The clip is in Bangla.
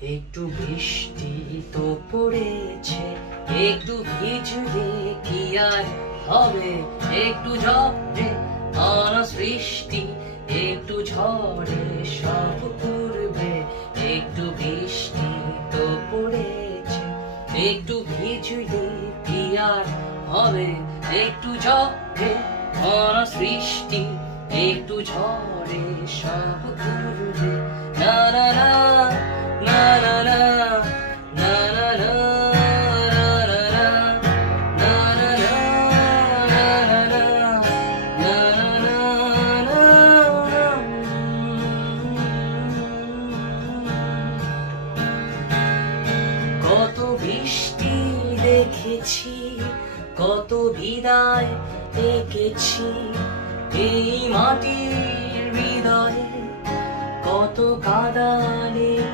একটু বৃষ্টি তো পড়েছে, একটু ভিজলে কি আর হবে, একটু ঝড়ে আনা সৃষ্টি, একটু ঝড়ে সব পূর্বে। একটু বৃষ্টি তো পড়েছে, একটু ভিজলে কি আর হবে, একটু ঝড়ে আনা সৃষ্টি, একটু ঝড়ে সব পূর্বে। না না না না না না না না না কত বৃষ্টি দেখেছি, কত বিদায় এঁকেছি এই মাটির হৃদয়ে, কত কাদা